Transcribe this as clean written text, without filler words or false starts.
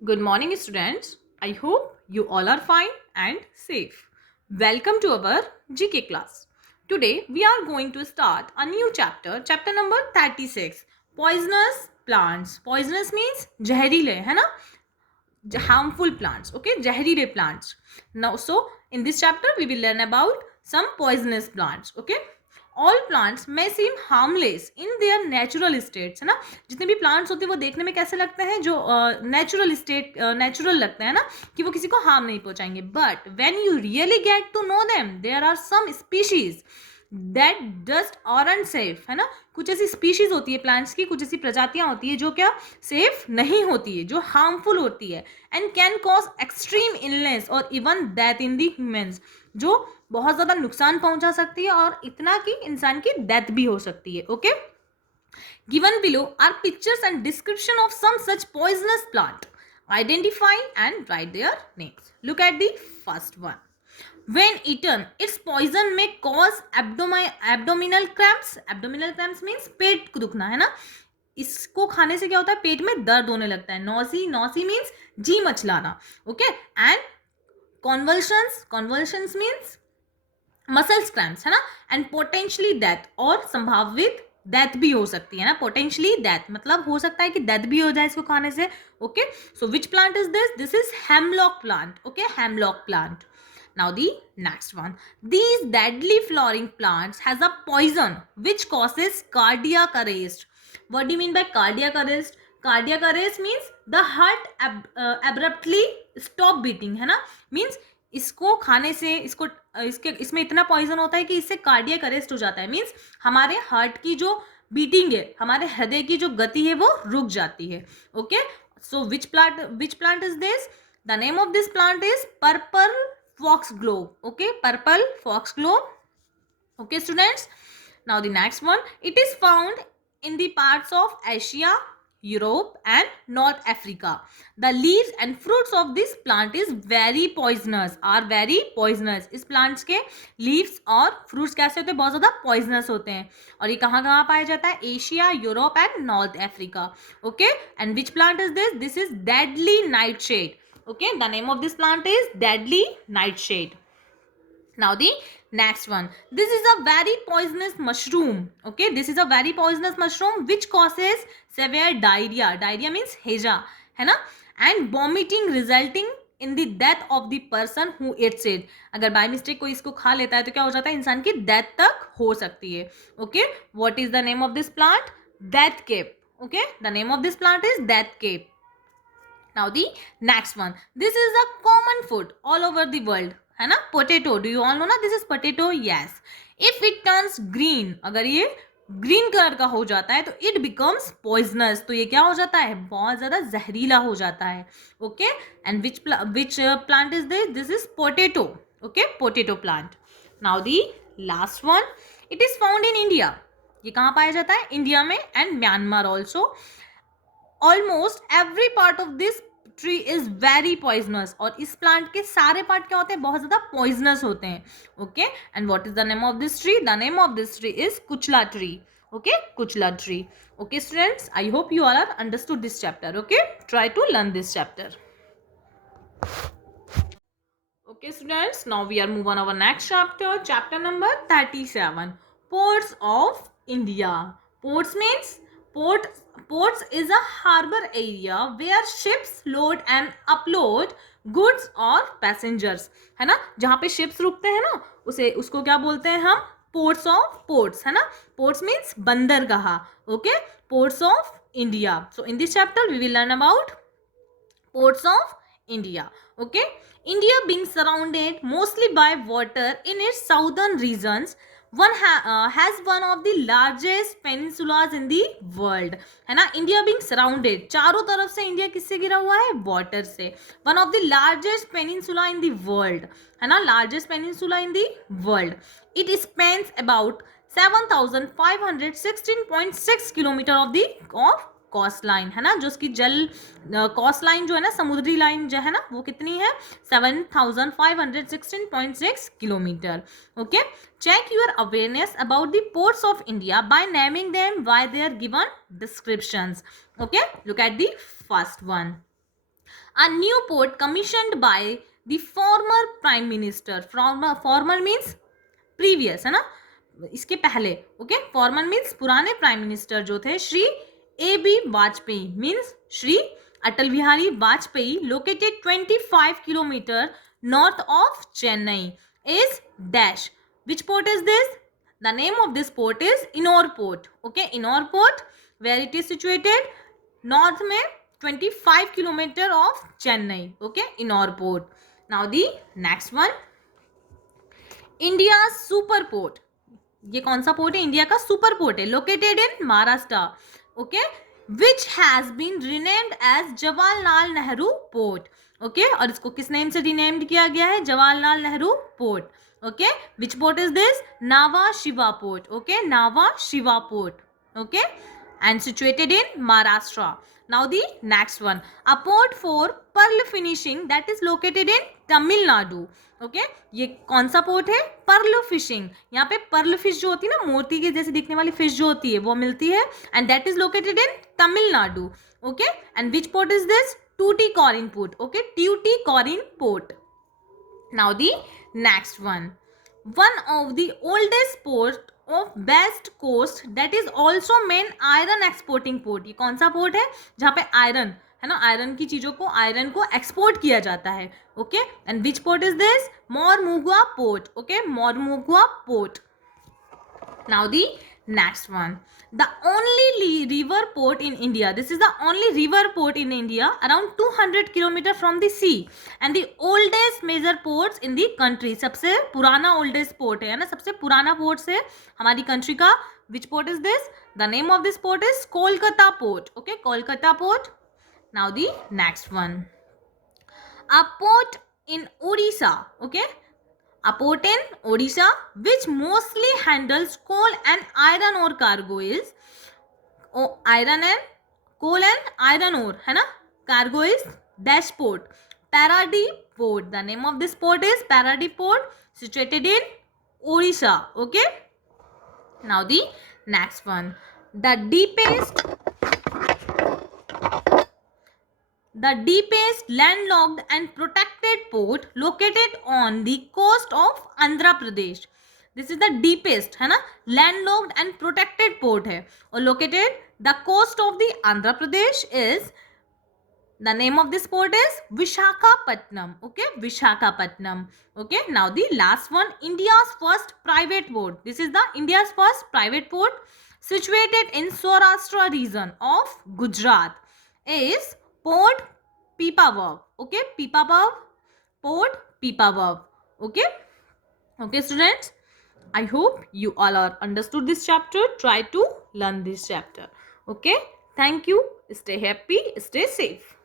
Good morning, students. I hope you all are fine and safe. Welcome to our GK class. Today, we are going to start a new chapter number 36 Poisonous plants. Poisonous means जहरीले है ना, harmful plants. Okay, जहरीले plants. Now, so in this chapter, we will learn about some poisonous plants. Okay, all plants may seem harmless in their natural states, है ना. जितने भी plants होते हैं वो देखने में कैसे लगते हैं, जो नेचुरल स्टेट नेचुरल लगते हैं ना, कि वो किसी को हार्म नहीं पहुंचाएंगे. But when you really get to know them there are some species that just aren't safe, है ना. कुछ ऐसी स्पीशीज होती है प्लांट्स की, कुछ ऐसी प्रजातियां होती है जो क्या सेफ नहीं होती है, जो हार्मफुल होती है, and can cause extreme illness और even death in the humans, जो बहुत ज़्यादा नुकसान पहुंचा सकती है और इतना कि इंसान की डेथ भी हो सकती है. Okay, given below are pictures and description of some such poisonous plant. Identify and write their names. Look at the first one. When eaten, its poison may cause abdominal cramps. Abdominal cramps means पेट दुखना, है ना. इसको खाने से क्या होता है, पेट में दर्द होने लगता है. नॉसी मीन्स जी मचलाना. Okay, and convulsions means muscles cramps, है ना. एंड पोटेंशियली डेथ, और संभावित डेथ भी हो सकती है ना. पोटेंशियली डेथ मतलब हो सकता है कि डेथ भी हो जाए इसको खाने से. Okay, so which plant is this? This is hemlock plant. Okay, hemlock plant. Now the next one. These deadly flowering plants has a poison which causes cardiac arrest. What do you mean by cardiac arrest? Cardiac arrest means the heart abruptly stop beating, है ना. Means इसको खाने से इसमें इतना poison होता है कि इससे कार्डियक अरेस्ट हो जाता है. मीन्स हमारे हार्ट की जो बीटिंग है, हमारे हृदय की जो गति है वो रुक जाती है. Okay, so which plant is this? The name of this plant is purple foxglove. Okay, purple foxglove. Okay, students. Now the next one. It is found in the parts of Asia, Europe and North Africa. The leaves and fruits of this plant is very poisonous. Are very poisonous. इस plants के leaves और fruits कैसे होते हैं? बहुत ज़्यादा poisonous होते हैं. और ये कहाँ कहाँ पाया जाता है? Asia, Europe and North Africa. Okay, and which plant is this? This is deadly nightshade. Okay, the name of this plant is deadly nightshade. Now the next one. This is a very poisonous mushroom. Okay, this is a very poisonous mushroom which causes severe diarrhea. Diarrhea means heja, है ना, and vomiting resulting in the death of the person who eats it. अगर by mistake कोई इसको खा लेता है तो क्या हो जाता है, इंसान की death तक हो सकती है. Okay, what is the name of this plant? Death cape. Okay, the name of this plant is death cape. Now the next one. This is a common food all over the world, है ना. Potato. Do you all know ना, this is potato. Yes. If it turns green, अगर ये green colour का हो जाता है तो इट बिकम्स पॉइजनस. तो ये क्या हो जाता है, बहुत ज्यादा जहरीला हो जाता है. Okay, and which plant is this? This is potato. Okay, potato plant. Now the last one. It is found in India. ये कहाँ पाया जाता है? इंडिया में and Myanmar also. Almost every part of this tree is very poisonous. और इस plant के सारे पार्ट क्या होते हैं, बहुत ज्यादा पॉइजनस होते हैं. Okay, and what is the name of this tree? The name of this tree is कुचला ट्री. ओके, कुचला tree. Okay students, I hope you all are understood this chapter. Okay, try to learn this chapter. Okay students, now we are move on our next chapter number 37, ports of India. Ports means ports is a harbor area where ships load and upload goods or passengers, है ना. जहाँ पे ships रुकते हैं ना, उसको क्या बोलते हैं हम? ports, है ना. ports means बंदरगाह. Okay, ports of India. So in this chapter we will learn about ports of India. Okay, India being surrounded mostly by water in its southern regions, has one of the largest peninsulas in the world, है ना. India being surrounded, चारों तरफ से India किससे घिरा हुआ है? Water से. One of the largest peninsula in the world, है ना, largest peninsula in the world. It spans about 7,516.6 kilometre of cost line, है ना. जो उसकी जल कॉस्ट लाइन जो है ना, समुद्री लाइन जो है ना, वो कितनी है? 7,516.6 kilometre. Okay, check your awareness about the ports of India by naming them by their given descriptions. Okay, look at the first one. A new port commissioned by the former prime minister. Former means previous, है ना, इसके पहले. Okay, former means पुराने prime minister जो थे, Shri A B Vajpayee means Shri Atal Bihari Vajpayee, located 25 kilometre north of Chennai, is dash. Which port is this? The name of this port is Ennore Port. Okay, Ennore Port, where it is situated north में 25 kilometer of Chennai. Okay, Ennore Port. Now the next one, India super port. ये कौन सा port है? India का super port है, located in Maharashtra. Okay, which has been renamed as Jawaharlal Nehru port. Okay, और इसको किस नेम से रिनेम्ड किया गया है? Jawaharlal Nehru port. Okay, which port is this? Nhava Sheva port. Okay, Nhava Sheva port. Okay, and situated in Maharashtra. Now the next one, a port for pearl finishing that is located in Tamil Nadu. Okay, ये कौन सा port है? Pearl fishing. यहाँ पे Perl fish जो होती है ना, मोती के जैसे दिखने वाली फिश जो होती है, वो मिलती है, and that is located in Tamil Nadu. Okay, and which port is this? Tuticorin port. Okay, Tuticorin port. Now the next one, one of the oldest port of west coast that is also main iron exporting port. ये कौन सा port है? जहाँ पे iron है ना, iron की चीजों को, आयरन को एक्सपोर्ट किया जाता है. Okay, and which port is this? Mormugao port. Okay, Mormugao port. Now the next one, the only river port in India. This is the only river port in India, around 200 kilometer from the sea, and the oldest major ports in the country. सबसे पुराना oldest port है ना, सबसे पुराना port है हमारी country का. Which port is this? The name of this port is Kolkata Port. Okay, Kolkata Port. Now the next one, a port in Odisha. Okay, a port in Odisha which mostly handles coal and iron ore cargo is iron and coal and iron ore, है ना, cargo is dash port. Paradip Port. The name of this port is Paradip Port, situated in Odisha. Okay, now the next one, the deepest landlocked and protected port located on the coast of Andhra Pradesh. This is the deepest, है ना, landlocked and protected port है, और located the coast of the Andhra Pradesh is, the name of this port is Vishakhapatnam. Okay, Vishakhapatnam. Okay, now the last one, India's first private port. This is the India's first private port situated in Saurashtra region of Gujarat is Port Pipavav. Okay, Pipavav, Port Pipavav. Okay, okay students, I hope you all are understood this chapter. Try to learn this chapter. Okay, thank you. Stay happy, stay safe.